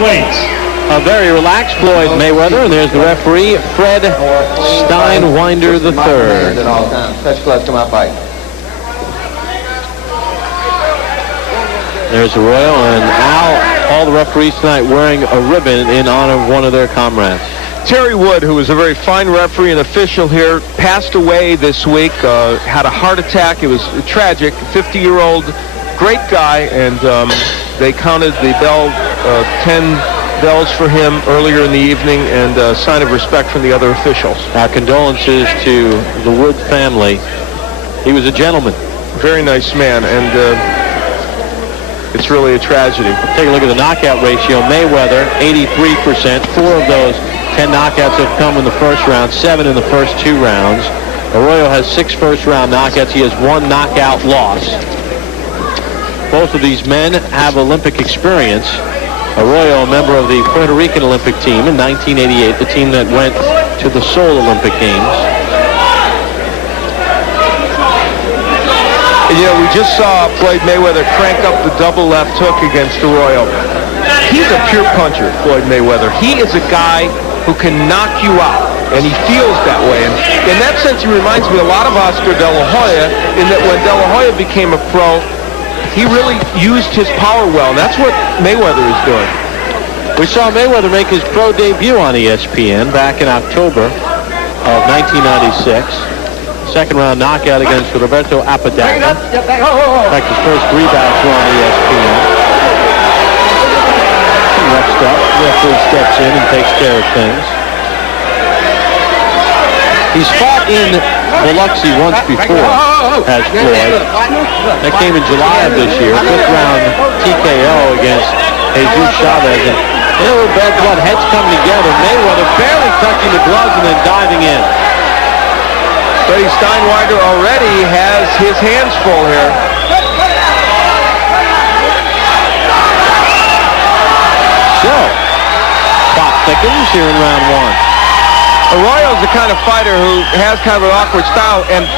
A very relaxed Floyd Mayweather, and there's the referee, Fred Steinwinder III. Touch gloves, come out, fight. There's Arroyo and Al, all the referees tonight wearing a ribbon in honor of one of their comrades. Terry Wood, who was a very fine referee and official here, passed away this week, had a heart attack. It was tragic. 50-year-old, great guy, and they counted the bell, 10 bells for him earlier in the evening, and a sign of respect from the other officials. Our condolences to the Wood family. He was a gentleman. Very nice man, and it's really a tragedy. Take a look at the knockout ratio. Mayweather, 83%. 4 of those 10 knockouts have come in the first round, 7 in the first 2 rounds. Arroyo has 6 first-round knockouts. He has 1 knockout loss. Both of these men have Olympic experience. Arroyo, a member of the Puerto Rican Olympic team in 1988, the team that went to the Seoul Olympic Games. You know, we just saw Floyd Mayweather crank up the double left hook against Arroyo. He's a pure puncher, Floyd Mayweather. He is a guy who can knock you out, and he feels that way. And in that sense, he reminds me a lot of Oscar De La Hoya, in that when De La Hoya became a pro, he really used his power well, and that's what Mayweather is doing. We saw Mayweather make his pro debut on ESPN back in October of 1996. Second-round knockout against Roberto Apodaca. In fact, his first 3 bouts were on ESPN. Rough stuff. The referee steps in and takes care of things. He's fought in Biloxi once before as Floyd. That came in July of this year. 5th round TKO against Jesus Chavez. And a little bad blood. Heads come together. Mayweather barely touching the gloves and then diving in. Freddie Steinwinder already has his hands full here. So, plot thickens here in round 1. Arroyo's the kind of fighter who has kind of an awkward style, and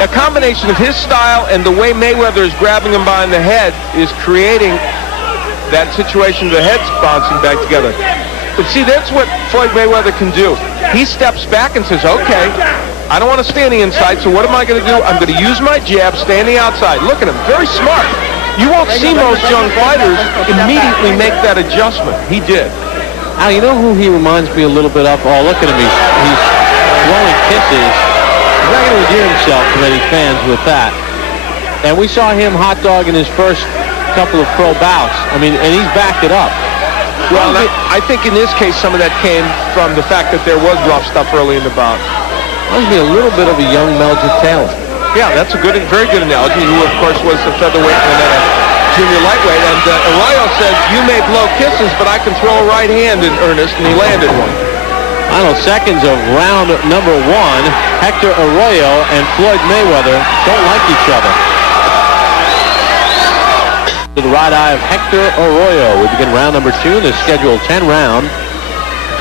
a combination of his style and the way Mayweather is grabbing him behind the head is creating that situation, the head's bouncing back together. But see, that's what Floyd Mayweather can do. He steps back and says, okay, I don't want to stay on the inside, so what am I going to do? I'm going to use my jab, stay on the outside. Look at him, very smart. You won't see most young fighters immediately make that adjustment. He did. Al, you know who he reminds me a little bit of? Oh, look at him, he's blowing kisses. He's not going to endear himself to many fans with that. And we saw him hot dog in his first couple of pro bouts. I mean, and he's backed it up. Well, I think in this case, some of that came from the fact that there was rough stuff early in the bout. Reminds me a little bit of a young Meldrick Taylor. Yeah, that's a very good analogy, who, of course, was the featherweight and then a junior lightweight. And Arroyo says, you may blow kisses, but I can throw a right hand in earnest, and he landed one. Final seconds of round number 1. Hector Arroyo and Floyd Mayweather don't like each other. To the right eye of Hector Arroyo. We begin round number 2 in the scheduled 10-round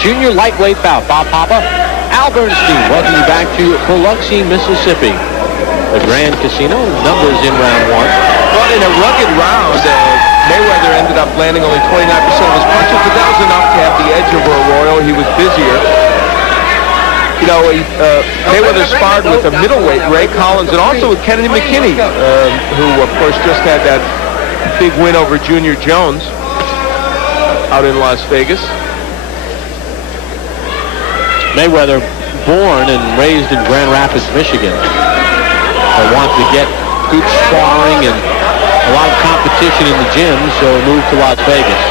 junior lightweight bout. Bob Papa, Al Bernstein, welcome you back to Biloxi, Mississippi. The Grand Casino, numbers in round 1. Well, in a rugged round, Mayweather ended up landing only 29% of his punches, but that was enough to have the edge over Arroyo. He was busier. You know, Mayweather sparred with a middleweight, Ray Collins, and also with Kennedy McKinney, who, of course, just had that big win over Junior Jones out in Las Vegas. Mayweather, born and raised in Grand Rapids, Michigan. Wanted to get good sparring and a lot of competition in the gym, so moved to Las Vegas.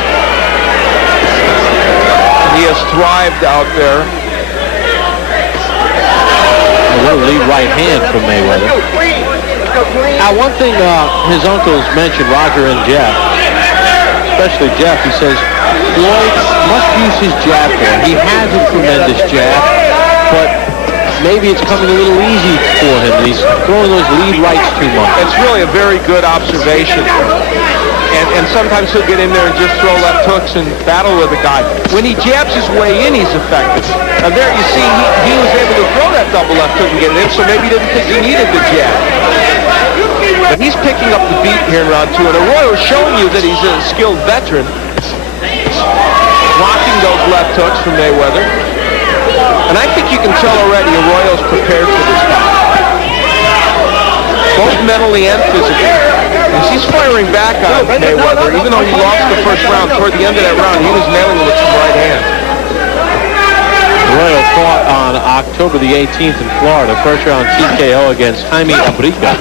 He has thrived out there. A little lead right hand from Mayweather. Now, one thing his uncles mentioned, Roger and Jeff, especially Jeff, he says, Floyd must use his jab more. He has a tremendous jab, but maybe it's coming a little easy for him. He's throwing those lead rights too much. It's really a very good observation. And sometimes he'll get in there and just throw left hooks and battle with a guy. When he jabs his way in, he's effective. Now there you see, he was able to throw that double left hook and get it in, so maybe he didn't think he needed the jab. But he's picking up the beat here in round 2, and Arroyo is showing you that he's a skilled veteran. blocking those left hooks from Mayweather. And I think you can tell already Arroyo's prepared for this fight, both mentally and physically. And he's firing back on Mayweather. Even though he lost the first round, toward the end of that round, he was nailing him with some right hands. Arroyo fought on October the 18th in Florida, first round TKO against Jaime Abrica.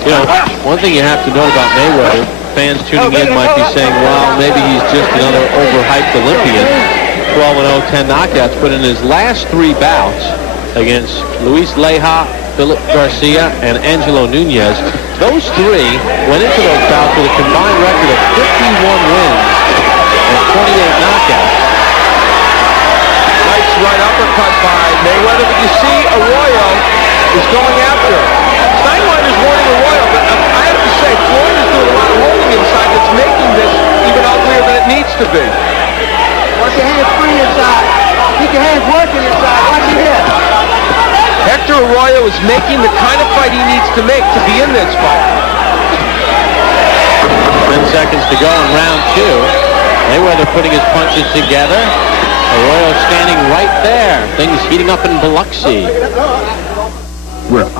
You know, one thing you have to know about Mayweather, fans tuning in might be saying, well, maybe he's just another overhyped Olympian. 12-0, 10 knockouts, but in his last 3 bouts against Luis Leija, Philip Garcia, and Angelo Nunez, those 3 went into those bouts with a combined record of 51 wins and 28 knockouts. Nice right uppercut by Mayweather, but you see Arroyo is going after him. Steinweiner's warning Arroyo, but I have to say, Floyd is doing a lot of holding inside that's making this even uglier than it needs to be. Watch your hands free inside. Keep your hands working inside. Watch your head. Hector Arroyo is making the kind of fight he needs to make to be in this fight. 10 seconds to go in round 2. Mayweather putting his punches together. Arroyo standing right there. Things heating up in Biloxi.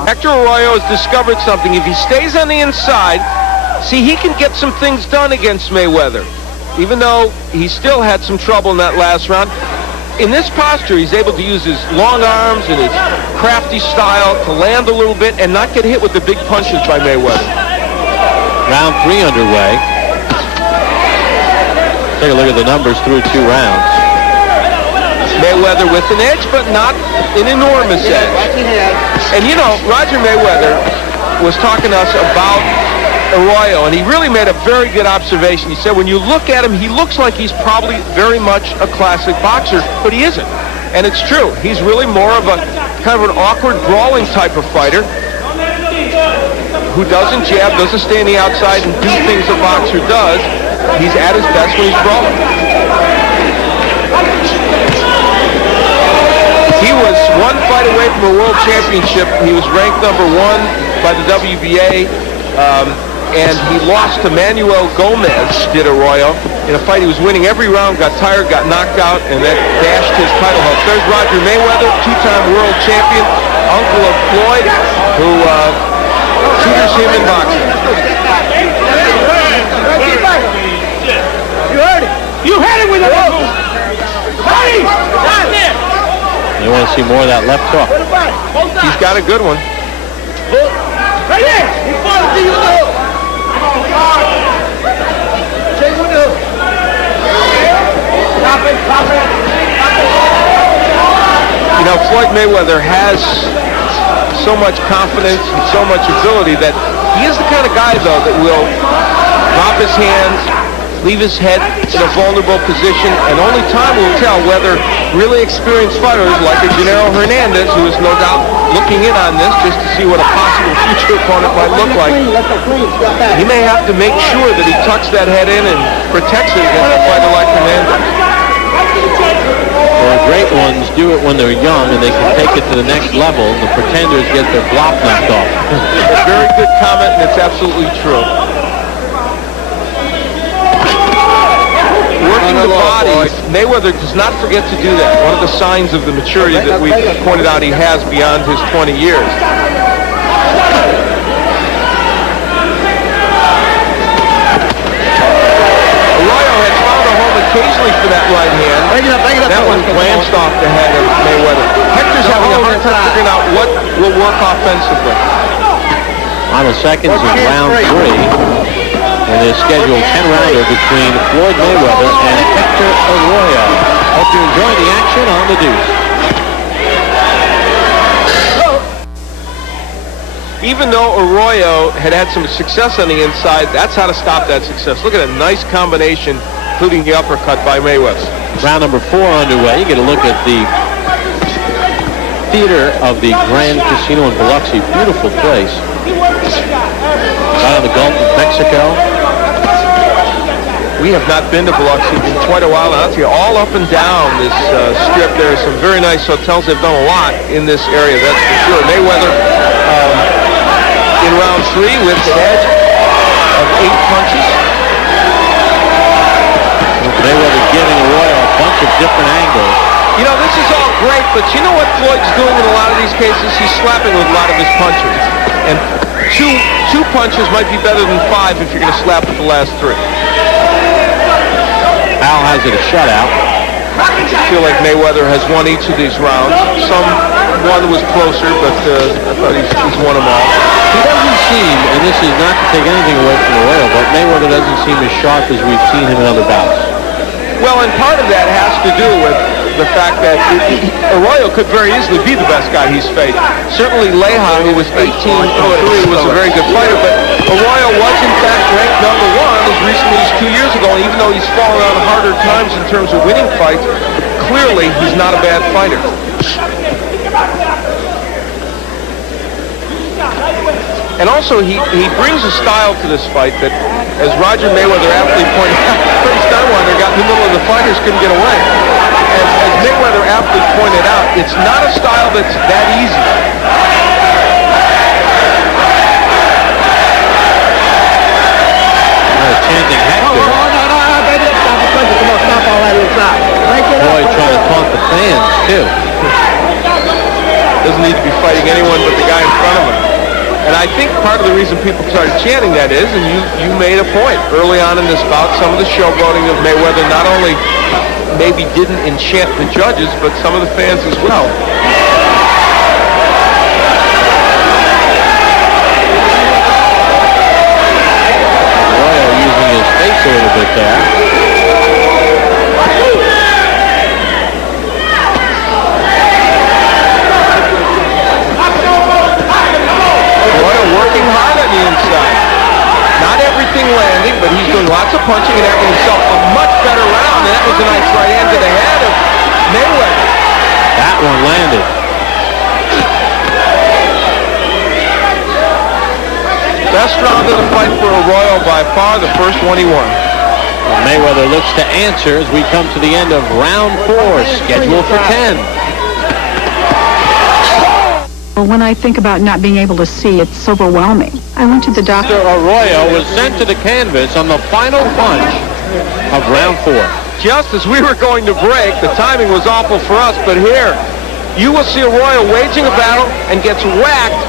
Hector Arroyo has discovered something. If he stays on the inside, see, he can get some things done against Mayweather. Even though he still had some trouble in that last round. In this posture, he's able to use his long arms and his crafty style to land a little bit and not get hit with the big punches by Mayweather. Round 3 underway. Take a look at the numbers through 2 rounds. Mayweather with an edge, but not an enormous edge. And you know, Roger Mayweather was talking to us about Arroyo, and he really made a very good observation. He said, when you look at him, he looks like he's probably very much a classic boxer, but he isn't. And it's true. He's really more of a kind of an awkward, brawling type of fighter who doesn't jab, doesn't stay on the outside and do things a boxer does. He's at his best when he's brawling. He was 1 fight away from a world championship. He was ranked number 1 by the WBA. And he lost to Manuel Gomez, did Arroyo, in a fight he was winning every round, got tired, got knocked out, and that dashed his title hopes. There's Roger Mayweather, 2-time world champion, uncle of Floyd, who tutors him in boxing. You heard it. You had it with a move. Buddy! Not there. You want to see more of that left hook. He's got a good one. Right there. He fought to you in the hook. Chase with the hook. Stop it. Stop it. You know, Floyd Mayweather has so much confidence and so much ability that he is the kind of guy, though, that will drop his hands, leave his head in a vulnerable position, and only time will tell whether really experienced fighters like a Gennaro Hernandez, who is no doubt looking in on this just to see what a possible future opponent might look like. He may have to make sure that he tucks that head in and protects it against a fighter like Hernandez. The great ones do it when they're young and they can take it to the next level. The pretenders get their block knocked off. A very good comment, and it's absolutely true. Working the body, Mayweather does not forget to do that. One of the signs of the maturity that we pointed out he has beyond his 20 years. Arroyo has found a home occasionally for that right hand. That one glanced off the head of Mayweather. Hector's having a hard time figuring out what will work offensively. Final seconds of round 3. And a scheduled 10-rounder between Floyd Mayweather and Hector Arroyo. Hope you enjoy the action on the Deuce. Even though Arroyo had some success on the inside, that's how to stop that success. Look at a nice combination, including the uppercut by Mayweather. Round number 4 underway. You get a look at the theater of the Grand Casino in Biloxi. Beautiful place. Right on the Gulf of Mexico. We have not been to Biloxi in quite a while. I'll tell you, all up and down this strip, there are some very nice hotels. They've done a lot in this area, that's for sure. Mayweather in round 3 with an edge of 8 punches. Mayweather giving Arroyo a bunch of different angles. You know, this is all great, but you know what Floyd's doing in a lot of these cases? He's slapping with a lot of his punches. And two punches might be better than 5 if you're going to slap with the last 3. Al has it a shutout. I feel like Mayweather has won each of these rounds. One was closer, but I thought he's won them all. He doesn't seem, and this is not to take anything away from Arroyo, but Mayweather doesn't seem as sharp as we've seen him in other bouts. Well, and part of that has to do with the fact that Arroyo could very easily be the best guy he's faced. Certainly Leja, who was 18-3, was a very good fighter, but Arroyo was in fact ranked number 1 as recently as 2 years ago, and even though he's fallen on harder times in terms of winning fights, clearly he's not a bad fighter. And also, he brings a style to this fight that, as Roger Mayweather aptly pointed out, Freddie Steinwander got in the middle of the fighters, couldn't get away. As Mayweather aptly pointed out, it's not a style that's that easy. Chanting Hector. Boy, trying to taunt the fans, too. Doesn't need to be fighting anyone but the guy in front of him. And I think part of the reason people started chanting that is, and you made a point early on in this bout, some of the showboating of Mayweather not only maybe didn't enchant the judges, but some of the fans as well. Arroyo using his face a little bit there. Landing, but he's doing lots of punching and having himself a much better round, and that was a nice right hand to the head of Mayweather. That one landed. Best round of the fight for Arroyo by far, the first one he won. Well, Mayweather looks to answer as we come to the end of round 4, scheduled for 10. When I think about not being able to see, it's overwhelming. I went to the doctor. Arroyo was sent to the canvas on the final punch of round 4. Just as we were going to break, the timing was awful for us, but here, you will see Arroyo waging a battle and gets whacked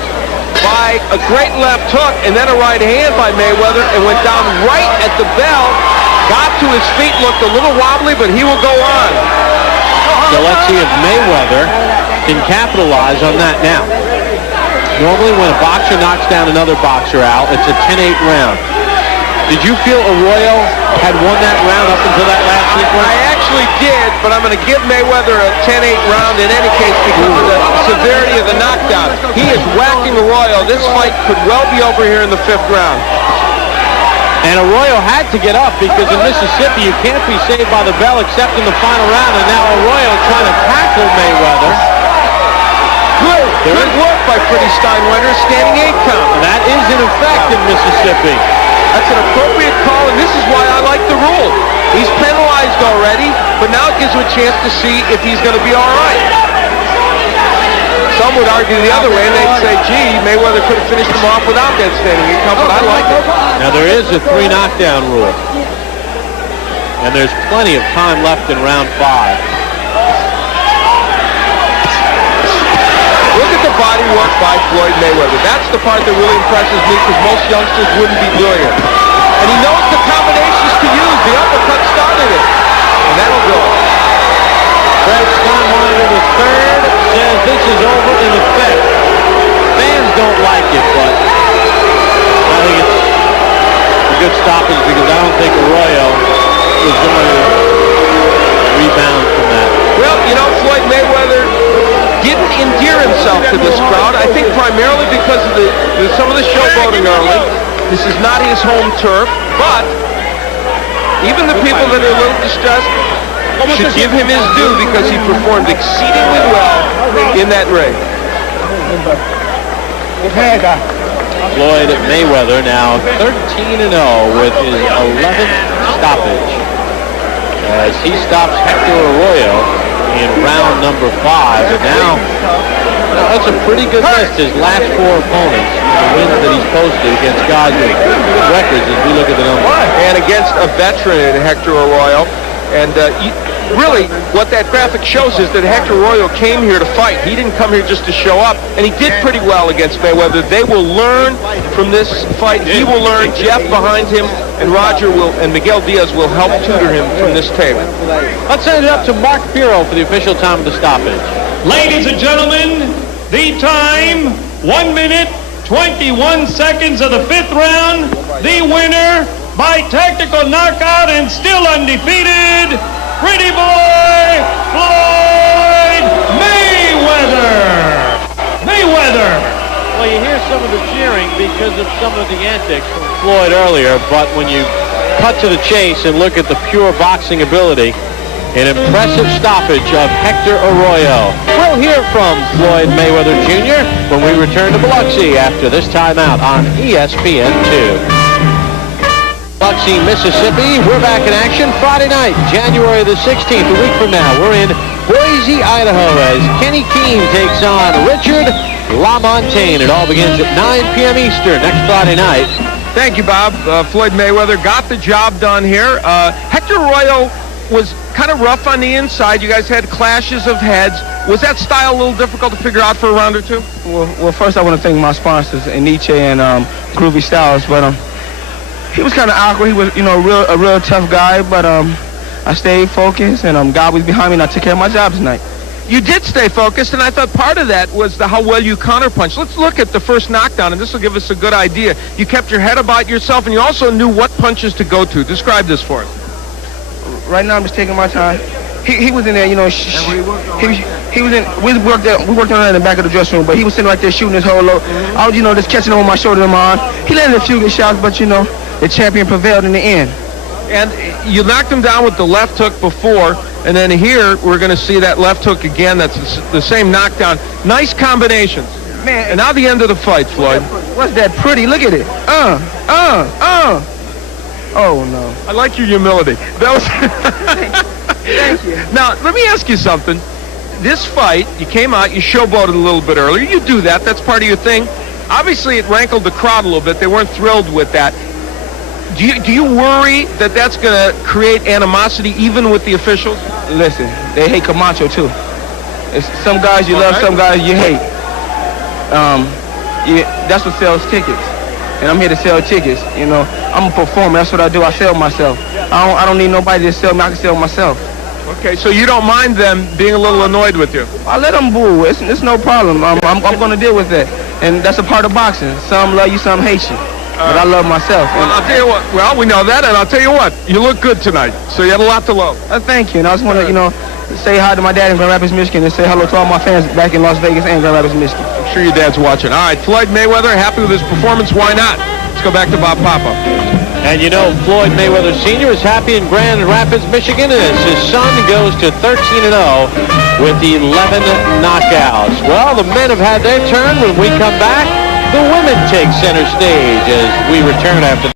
by a great left hook and then a right hand by Mayweather and went down right at the bell, got to his feet, looked a little wobbly, but he will go on. So let's see if Mayweather can capitalize on that now. Normally when a boxer knocks down another boxer out, it's a 10-8 round. Did you feel Arroyo had won that round up until that last sequence? I actually did, but I'm going to give Mayweather a 10-8 round in any case because of the severity of the knockdown. He is whacking Arroyo. This fight could well be over here in the 5th round. And Arroyo had to get up because in Mississippi you can't be saved by the bell except in the final round, and now Arroyo trying to tackle Mayweather. Good work by Freddie Steinwander, standing 8 count. And that is in effect in Mississippi. That's an appropriate call, and this is why I like the rule. He's penalized already, but now it gives him a chance to see if he's going to be all right. Some would argue the other way, and they'd say, gee, Mayweather could have finished him off without that standing 8 count, but I like it. Now there is a 3 knockdown rule. And there's plenty of time left in round 5. Body work by Floyd Mayweather. That's the part that really impresses me because most youngsters wouldn't be doing it. And he knows the combinations to use. The uppercut started it. And that'll do it. Fred Steinwander III says this is over in effect. Fans don't like it, but I think it's a good stoppage because I don't think Arroyo is going to rebound from that. Well, you know, Floyd Mayweather didn't endear himself to this crowd, I think primarily because of some of the showboating early. This is not his home turf, but even the people that are a little distressed should give him his due because he performed exceedingly well in that ring. Floyd Mayweather now 13-0 with his 11th stoppage as he stops Hector Arroyo in round number 5, and now that's a pretty good list. His last 4 opponents, the wins that he's posted against guys with good records as we look at the numbers. And against a veteran, Hector Arroyo, And really, what that graphic shows is that Hector Arroyo came here to fight. He didn't come here just to show up, and he did pretty well against Mayweather. They will learn from this fight. He will learn. Jeff behind him, and Roger will, and Miguel Diaz will help tutor him from this tape. Let's send it up to Mark Bureau for the official time of the stoppage. Ladies and gentlemen, the time, 1 minute, 21 seconds of the 5th round. The winner by technical knockout and still undefeated, Pretty Boy Floyd Mayweather. Mayweather. Well, you hear some of the cheering because of some of the antics from Floyd earlier, but when you cut to the chase and look at the pure boxing ability, an impressive stoppage of Hector Arroyo. We'll hear from Floyd Mayweather Jr. when we return to Biloxi after this timeout on ESPN2. Biloxi, Mississippi. We're back in action Friday night, January the 16th, a week from now. We're in Boise, Idaho, as Kenny Keene takes on Richard LaMontagne. It all begins at 9 p.m. Eastern next Friday night. Thank you, Bob. Floyd Mayweather got the job done here. Hector Arroyo was kind of rough on the inside. You guys had clashes of heads. Was that style a little difficult to figure out for a round or two? Well, first I want to thank my sponsors, Nietzsche and Groovy Styles, but he was kind of awkward. He was, a real tough guy, but I stayed focused, and God was behind me, and I took care of my job tonight. You did stay focused, and I thought part of that was how well you counterpunched. Let's look at the first knockdown, and this will give us a good idea. You kept your head about yourself, and you also knew what punches to go to. Describe this for us. Right now, I'm just taking my time. He was in there, he was in. We worked on it in the back of the dressing room, but he was sitting right there shooting his whole load. I was, just catching him on my shoulder and my arm. He landed a few good shots, but the champion prevailed in the end. And you knocked him down with the left hook before, and then here we're going to see that left hook again. That's the same knockdown. Nice combinations. Man, and now the end of the fight, Floyd. What's that pretty? Look at it. Oh, no. I like your humility. That was Thank you. Now, let me ask you something. This fight, you came out, you showboated a little bit earlier. You do that. That's part of your thing. Obviously, it rankled the crowd a little bit. They weren't thrilled with that. Do you worry that that's going to create animosity even with the officials? Listen, they hate Camacho, too. It's some guys you love, some guys you hate. That's what sells tickets. And I'm here to sell tickets, I'm a performer. That's what I do. I sell myself. I don't need nobody to sell me. I can sell myself. Okay, so you don't mind them being a little annoyed with you? I let them boo. It's no problem. I'm going to deal with that. And that's a part of boxing. Some love you, some hate you. But I love myself. Well, I'll tell you what. Well, we know that, and I'll tell you what. You look good tonight, so you had a lot to love. Thank you. And I just want to, say hi to my dad in Grand Rapids, Michigan, and say hello to all my fans back in Las Vegas and Grand Rapids, Michigan. I'm sure your dad's watching. All right, Floyd Mayweather, happy with his performance. Why not? Let's go back to Bob Papa. And Floyd Mayweather Sr. is happy in Grand Rapids, Michigan, as his son goes to 13-0 with 11 knockouts. Well, the men have had their turn. When we come back, the women take center stage as we return after